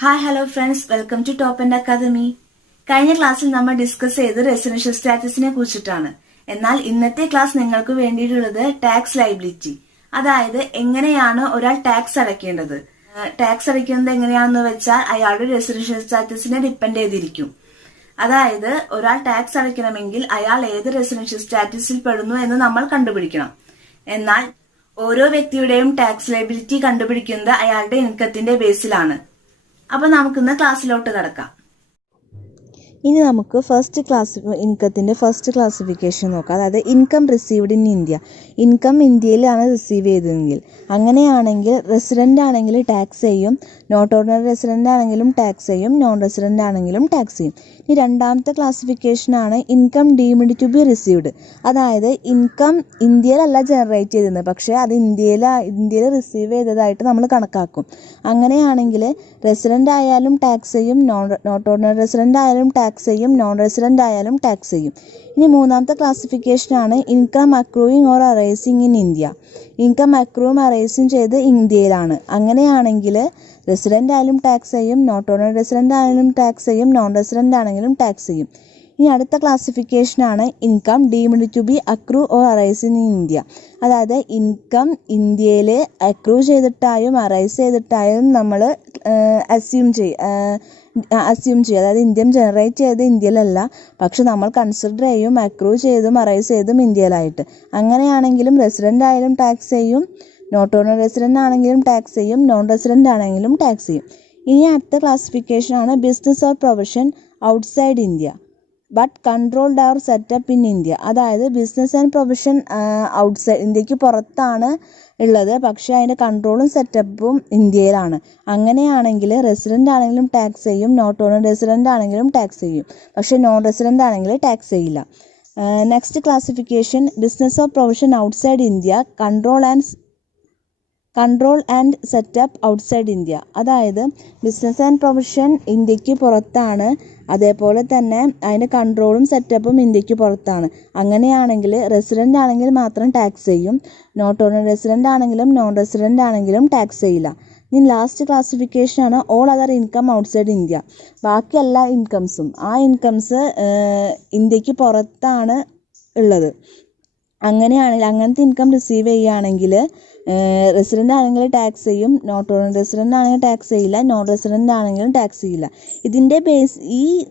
Hi hello friends, welcome to top and academy. കഴിഞ്ഞ ക്ലാസ്സിൽ നമ്മൾ ഡിസ്കസ് ചെയ്ത് റെസിഡൻഷ്യൽ സ്റ്റാറ്റസിനെ കുറിച്ചിട്ടാണ്. എന്നാൽ ഇന്നത്തെ ക്ലാസ് നിങ്ങൾക്ക് വേണ്ടിയിട്ടുള്ളത് ടാക്സ് ലയബിലിറ്റി, അതായത് എങ്ങനെയാണ് ഒരാൾ ടാക്സ് അടയ്ക്കേണ്ടത്. ടാക്സ് അടയ്ക്കുന്നത് എങ്ങനെയാണെന്ന് വെച്ചാൽ അയാളുടെ റെസിഡൻഷ്യൽ സ്റ്റാറ്റസിനെ ഡിപ്പെൻഡ് ചെയ്തിരിക്കും. അതായത് ഒരാൾ ടാക്സ് അടയ്ക്കണമെങ്കിൽ അയാൾ ഏത് റെസിഡൻഷ്യൽ സ്റ്റാറ്റസിൽ പെടുന്നു എന്ന് നമ്മൾ കണ്ടുപിടിക്കണം. എന്നാൽ ഓരോ വ്യക്തിയുടെയും ടാക്സ് ലയബിലിറ്റി കണ്ടുപിടിക്കുന്നത് അയാളുടെ ഇൻകത്തിന്റെ ബേസിലാണ്. അപ്പൊ നമുക്കിന്ന് ക്ലാസ്സിലോട്ട് കടക്കാം. ഇനി നമുക്ക് ഇൻകത്തിൻ്റെ ഫസ്റ്റ് ക്ലാസിഫിക്കേഷൻ നോക്കാം. അതായത് income received in India. Income ഇന്ത്യയിലാണ് റിസീവ് ചെയ്തതെങ്കിൽ, അങ്ങനെയാണെങ്കിൽ റെസിഡൻ്റ് ആണെങ്കിൽ ടാക്സ് ചെയ്യും, നോട്ട് ഓർഡിനറി റെസിഡൻ്റ് ആണെങ്കിലും ടാക്സ് ചെയ്യും, നോൺ റെസിഡൻ്റ് ആണെങ്കിലും ടാക്സ് ചെയ്യും. ഇനി രണ്ടാമത്തെ ക്ലാസിഫിക്കേഷനാണ് income deemed to be received. അതായത് ഇൻകം ഇന്ത്യയിലല്ല ജനറേറ്റ് ചെയ്തത്, പക്ഷേ അത് ഇന്ത്യയിൽ റിസീവ് ചെയ്തതായിട്ട് നമ്മൾ കണക്കാക്കും. അങ്ങനെയാണെങ്കിൽ റെസിഡൻ്റ് ആയാലും ടാക്സ് ചെയ്യും, നോട്ട് ഓർഡിനറി റെസിഡൻ്റ് ആയാലും ടാക്സ് ചെയ്യും, നോൺ റെസിഡൻ്റ് ആയാലും ടാക്സ് ചെയ്യും. ഇനി മൂന്നാമത്തെ ക്ലാസിഫിക്കേഷനാണ് income accruing or arising in India. Income അക്രൂവും അറൈസിങ് ചെയ്ത് ഇന്ത്യയിലാണ്. അങ്ങനെയാണെങ്കിൽ റെസിഡൻ്റ് ആയാലും ടാക്സ് ചെയ്യും, നോട്ട് ഓർഡിനറി റെസിഡൻ്റ് ആയാലും ടാക്സ് ചെയ്യും, നോൺ റെസിഡൻ്റ് ആണെങ്കിലും ടാക്സ് ചെയ്യും. ഇനി അടുത്ത ക്ലാസിഫിക്കേഷനാണ് income deemed to be accrue or arise in India. അതായത് ഇൻകം ഇന്ത്യയിൽ അക്രൂ ചെയ്തിട്ടായും അറൈസ് ചെയ്തിട്ടായും നമ്മൾ അസ്യൂം ചെയ്യും. അതായത് ഇന്ത്യൻ ജനറേറ്റ് ചെയ്ത് ഇന്ത്യയിലല്ല, പക്ഷെ നമ്മൾ കൺസിഡർ ചെയ്യും അക്രൂ ചെയ്തും അറൈസ് ചെയ്തും ഇന്ത്യയിലായിട്ട്. അങ്ങനെയാണെങ്കിലും റെസിഡൻ്റ് ആയാലും ടാക്സ് ചെയ്യും, നോട്ട് ഓർഡിനറി റെസിഡൻ്റ് ആണെങ്കിലും ടാക്സ് ചെയ്യും, നോൺ റെസിഡൻ്റ് ആണെങ്കിലും ടാക്സ് ചെയ്യും. ഇനി അടുത്ത ക്ലാസിഫിക്കേഷനാണ് business or profession outside India but controlled or set up in India. അതായത് ബിസിനസ് ആൻഡ് പ്രൊഫഷൻ ഔട്ട്സൈഡ് ഇന്ത്യക്ക് പുറത്താണ് ഉള്ളത്, പക്ഷേ അതിൻ്റെ കൺട്രോളും സെറ്റപ്പും ഇന്ത്യയിലാണ്. അങ്ങനെയാണെങ്കിൽ റെസിഡൻ്റ് ആണെങ്കിലും ടാക്സ് ചെയ്യും, നോട്ട് ഓർഡിനറി റെസിഡൻ്റ് ആണെങ്കിലും ടാക്സ് ചെയ്യും, പക്ഷേ നോൺ റെസിഡൻ്റ് ആണെങ്കിൽ ടാക്സ് ചെയ്യില്ല. Next classification business or profession outside India control and setup outside India. അതായത് ബിസിനസ് ആൻഡ് പ്രൊഫഷൻ ഇന്ത്യക്ക് പുറത്താണ്, അതേപോലെ തന്നെ അതിൻ്റെ കൺട്രോളും സെറ്റപ്പും ഇന്ത്യക്ക് പുറത്താണ്. അങ്ങനെയാണെങ്കിൽ റെസിഡൻ്റ് ആണെങ്കിൽ മാത്രം ടാക്സ് ചെയ്യും, നോട്ട് ഓർഡിനറി റെസിഡൻ്റ് ആണെങ്കിലും നോൺ റെസിഡൻ്റ് ആണെങ്കിലും ടാക്സ് ചെയ്യില്ല. ഇനി ലാസ്റ്റ് ക്ലാസിഫിക്കേഷനാണ് all other income outside India. ബാക്കി എല്ലാ ഇൻകംസും ഇൻകംസ് ഇന്ത്യക്ക് പുറത്താണ് ഉള്ളത്. അങ്ങനത്തെ ഇൻകം റിസീവ് ചെയ്യുകയാണെങ്കിൽ റെസിഡൻ്റ് ആണെങ്കിൽ ടാക്സ് ചെയ്യും, നോട്ട് ഓർഡിനറി റെസിഡൻ്റ് ആണെങ്കിൽ ടാക്സ് ചെയ്യില്ല, നോൺ റെസിഡൻ്റ് ആണെങ്കിലും ടാക്സ് ചെയ്യില്ല. ഇതിൻ്റെ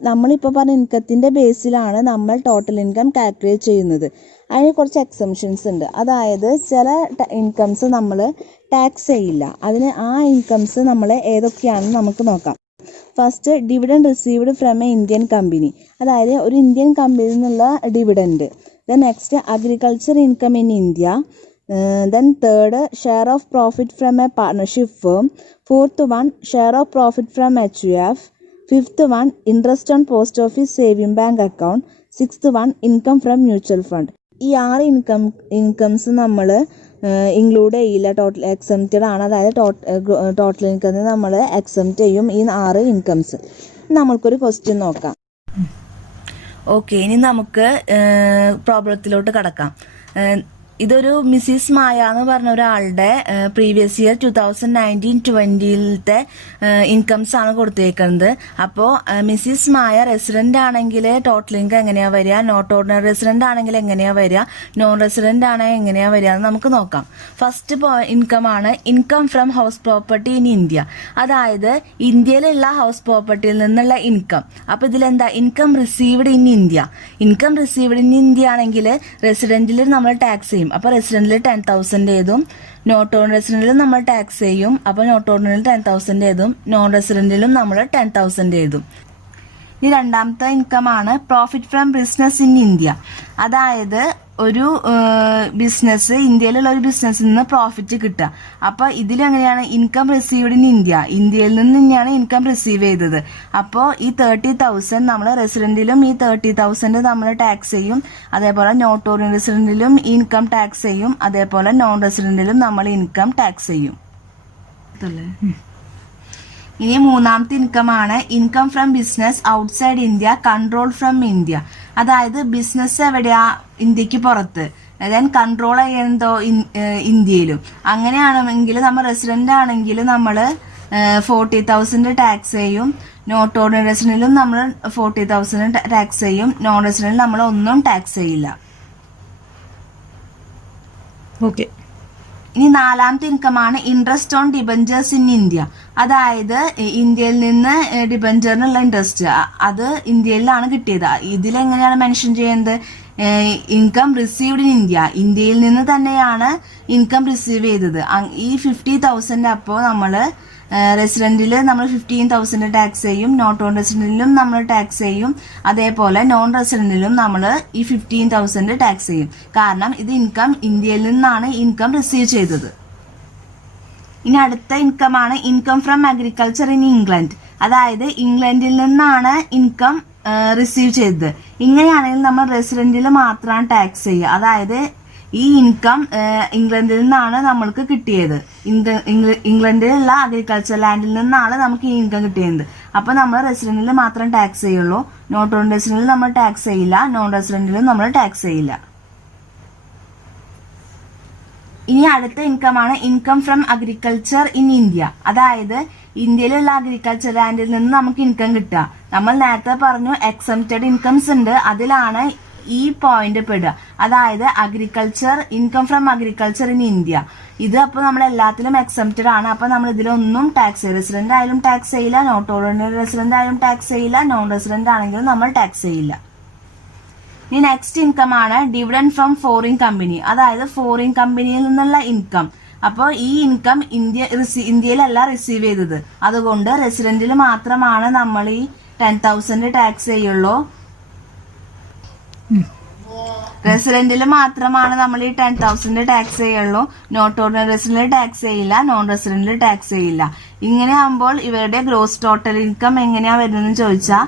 നമ്മളിപ്പോൾ പറഞ്ഞ ഇൻകത്തിൻ്റെ ബേസിലാണ് നമ്മൾ ടോട്ടൽ ഇൻകം കാൽക്കുലേറ്റ് ചെയ്യുന്നത്. അതിന് കുറച്ച് എക്സംഷൻസ് ഉണ്ട്. അതായത് ചില ഇൻകംസ് നമ്മൾ ടാക്സ് ചെയ്യില്ല. ആ ഇൻകംസ് നമ്മൾ ഏതൊക്കെയാണെന്ന് നമുക്ക് നോക്കാം. First, dividend received from A Indian company. അതായത് ഒരു ഇന്ത്യൻ കമ്പനിയിൽ നിന്നുള്ള dividend. Then next, agriculture income in India. Then third, share of profit from a partnership firm. Fourth one, share of profit from HUF. Fifth one, interest on post office saving bank account. Sixth one, income from mutual fund. ഈ 6 incomes നമ്മൾ include ചെയ്യില്ല, total exempted ആണ്. അതായത് total income നമ്മൾ exempt ചെയ്യും ഈ 6 incomes. നമ്മൾക്കൊരു question നോക്കാം. ഓക്കെ, ഇനി നമുക്ക് പ്രോബ്ലത്തിലോട്ട് കടക്കാം. ഇതൊരു മിസ്സിസ് മായ എന്ന് പറഞ്ഞ ഒരാളുടെ പ്രീവിയസ് ഇയർ 2019-20 ഇൻകംസ് ആണ് കൊടുത്തേക്കുന്നത്. അപ്പോൾ മിസ്സിസ് മായ റെസിഡന്റ് ആണെങ്കിൽ ടോട്ടൽ ഇൻകം എങ്ങനെയാ വരിക, നോട്ട് ഓർഡിനറി റെസിഡന്റ് ആണെങ്കിൽ എങ്ങനെയാ വരിക, നോൺ റെസിഡന്റ് ആണെങ്കിൽ എങ്ങനെയാ വരിക എന്ന് നമുക്ക് നോക്കാം. ഫസ്റ്റ് ഇൻകം ആണ് income from house property in India. അതായത് ഇന്ത്യയിലുള്ള ഹൗസ് പ്രോപ്പർട്ടിയിൽ നിന്നുള്ള ഇൻകം. അപ്പൊ ഇതിലെന്താ, income received in India. Income received in India ആണെങ്കിൽ റെസിഡന്റിൽ നമ്മൾ ടാക്സ് ചെയ്യും. അപ്പൊ റെസിഡന്റിൽ 10,000 എഴുതും, നോട്ട് ഓൺ റെസിഡന്റിലും നമ്മൾ ടാക്സ് ചെയ്യും. അപ്പൊ നോട്ട് ഓർഡിനറിൽ 10,000 എഴുതും, നോൺ റെസിഡന്റിലും നമ്മൾ 10,000 എഴുതും. ഇനി രണ്ടാമത്തെ ഇൻകം ആണ് profit from business in India. അതായത് ഒരു ബിസിനസ്, ഇന്ത്യയിലുള്ള ഒരു ബിസിനസ്സിൽ നിന്ന് പ്രോഫിറ്റ് കിട്ടുക. അപ്പൊ ഇതിലെങ്ങനെയാണ് ഇൻകം റിസീവ്ഡ് ഇൻ ഇന്ത്യ, ഇന്ത്യയിൽ നിന്ന് തന്നെയാണ് ഇൻകം റിസീവ് ചെയ്തത്. അപ്പോൾ ഈ 30,000 നമ്മൾ റെസിഡന്റിലും ഈ 30,000 നമ്മൾ ടാക്സ് ചെയ്യും, അതേപോലെ നോട്ട് ഓർഡിനറി റെസിഡന്റിലും ഇൻകം ടാക്സ് ചെയ്യും, അതേപോലെ നോൺ റെസിഡന്റിലും നമ്മൾ ഇൻകം ടാക്സ് ചെയ്യും. ഇനി മൂന്നാമത്തെ ഇൻകം ആണ് income from business outside India control from India. അതായത് ബിസിനസ് എവിടെയാ, ഇന്ത്യക്ക് പുറത്ത്, ദെൻ കൺട്രോൾ ചെയ്യുന്നതോ ഇന്ത്യയിലും. അങ്ങനെയാണെങ്കിൽ നമ്മൾ റെസിഡന്റ് ആണെങ്കിൽ നമ്മൾ 40,000 ടാക്സ് ചെയ്യും. നോട്ട് ഓർഡിനറി റെസിഡന്റിലും നമ്മൾ 40,000 ടാക്സ് ചെയ്യും. നോൺ റെസിഡന്റിൽ നമ്മൾ ഒന്നും ടാക്സ് ചെയ്യില്ല. ഓക്കെ. ഇനി നാലാമത്തെ ഇൻകമാണ് interest on debentures in India. അതായത് ഇന്ത്യയിൽ നിന്ന് ഡിബഞ്ചറിനുള്ള ഇൻട്രസ്റ്റ് അത് ഇന്ത്യയിലാണ് കിട്ടിയത്. ഇതിലെങ്ങനെയാണ് മെൻഷൻ ചെയ്യുന്നത്? ഇൻകം റിസീവ്ഡ് ഇൻ ഇന്ത്യ, ഇന്ത്യയിൽ നിന്ന് തന്നെയാണ് ഇൻകം റിസീവ് ചെയ്തത്. ഈ 50,000 അപ്പോൾ നമ്മൾ റെസിഡന്റിൽ നമ്മൾ 15,000 ടാക്സ് ചെയ്യും. നോട്ട് ഓൺ റെസിഡന്റിലും നമ്മൾ ടാക്സ് ചെയ്യും. അതേപോലെ നോൺ റെസിഡന്റിലും നമ്മൾ ഈ 15,000 ടാക്സ് ചെയ്യും. കാരണം ഇത് ഇൻകം ഇന്ത്യയിൽ നിന്നാണ് ഇൻകം റിസീവ് ചെയ്തത്. ഇനി അടുത്ത ഇൻകമാണ് income from agriculture in England. അതായത് ഇംഗ്ലണ്ടിൽ നിന്നാണ് ഇൻകം റിസീവ് ചെയ്തത്. ഇങ്ങനെയാണെങ്കിൽ നമ്മൾ റെസിഡന്റിൽ മാത്രമാണ് ടാക്സ് ചെയ്യുക. അതായത് ഈ ഇൻകം ഇംഗ്ലണ്ടിൽ നിന്നാണ് നമ്മൾക്ക് കിട്ടിയത്. ഇംഗ്ലണ്ടിലുള്ള അഗ്രികൾച്ചർ ലാൻഡിൽ നിന്നാണ് നമുക്ക് ഈ ഇൻകം കിട്ടിയത്. അപ്പൊ നമ്മൾ റെസിഡന്റിൽ മാത്രം ടാക്സ് ചെയ്യുള്ളൂ. നോട്ട് ഓൺ റെസിഡന്റിൽ നമ്മൾ ടാക്സ് ചെയ്യില്ല. നോൺ റെസിഡന്റിലും നമ്മൾ ടാക്സ് ചെയ്യില്ല. ഇനി അടുത്ത ഇൻകമാണ് income from agriculture in India. അതായത് ഇന്ത്യയിലുള്ള അഗ്രികൾച്ചർ ലാൻഡിൽ നിന്ന് നമുക്ക് ഇൻകം കിട്ടുക. നമ്മൾ നേരത്തെ പറഞ്ഞു എക്സംപ്റ്റഡ് ഇൻകംസ് ഉണ്ട്, അതിലാണ് ഈ പോയിന്റ് പെടുക. അതായത് agriculture income from agriculture in India. ഇത് അപ്പോൾ നമ്മൾ എല്ലാത്തിലും എക്സംപ്റ്റഡ് ആണ്. അപ്പൊ നമ്മൾ ഇതിലൊന്നും ടാക്സ് ചെയ്യില്ല. റെസിഡന്റ് ആയാലും ടാക്സ് ചെയ്യില്ല, നോട്ട് ഓർഡിനറി റെസിഡന്റ് ആയാലും ടാക്സ് ചെയ്യില്ല, നോൺ റെസിഡന്റ് ആണെങ്കിലും നമ്മൾ ടാക്സ് ചെയ്യില്ല. ഇനി നെക്സ്റ്റ് ഇൻകം ആണ് ഡിവിഡൻഡ് ഫ്രം ഫോറിൻ കമ്പനി. അതായത് ഫോറിൻ കമ്പനിയിൽ നിന്നുള്ള ഇൻകം. അപ്പോൾ ഈ ഇൻകം ഇന്ത്യയിലല്ല റിസീവ് ചെയ്തത്. അതുകൊണ്ട് റെസിഡന്റിൽ മാത്രമാണ് നമ്മൾ ഈ 10,000 ടാക്സ് ചെയ്യുള്ളൂ. റെസിഡന്റിൽ മാത്രമാണ് നമ്മൾ ഈ 10,000 ടാക്സ് ചെയ്യുള്ളൂ. നോട്ട് ഓർഡിനറി റെസിഡന്റിൽ ടാക്സ് ചെയ്യില്ല, നോൺ റെസിഡന്റിൽ ടാക്സ് ചെയ്യില്ല. ഇങ്ങനെ ആകുമ്പോൾ ഇവരുടെ ഗ്രോസ് ടോട്ടൽ ഇൻകം എങ്ങനെയാ വരുന്നതെന്ന് ചോദിച്ചാൽ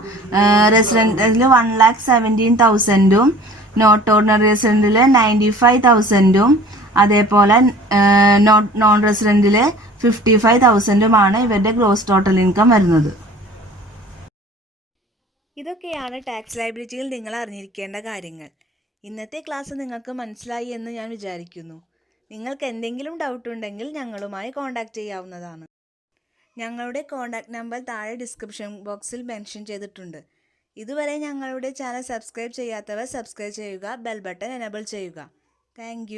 റെസിഡന്റിൽ 1,17,000 നോട്ട് ഓർഡിനറി റെസിഡന്റിൽ 95,000 അതേപോലെ നോൺ റെസിഡന്റിൽ 55,000 ഇവരുടെ ഗ്രോസ് ടോട്ടൽ ഇൻകം വരുന്നത്. ഇതൊക്കെയാണ് ടാക്സ് ലയബിലിറ്റിയിൽ നിങ്ങൾ അറിഞ്ഞിരിക്കേണ്ട കാര്യങ്ങൾ. ഇന്നത്തെ ക്ലാസ് നിങ്ങൾക്ക് മനസ്സിലായി എന്ന് ഞാൻ വിചാരിക്കുന്നു. നിങ്ങൾക്ക് എന്തെങ്കിലും ഡൗട്ട് ഉണ്ടെങ്കിൽ ഞങ്ങളുമായി കോൺടാക്റ്റ് ചെയ്യാവുന്നതാണ്. ഞങ്ങളുടെ കോൺടാക്റ്റ് നമ്പർ താഴെ ഡിസ്ക്രിപ്ഷൻ ബോക്സിൽ മെൻഷൻ ചെയ്തിട്ടുണ്ട്. ഇതുവരെ ഞങ്ങളുടെ ചാനൽ സബ്സ്ക്രൈബ് ചെയ്യാത്തവർ സബ്സ്ക്രൈബ് ചെയ്യുക, ബെൽ ബട്ടൺ എനേബിൾ ചെയ്യുക. താങ്ക്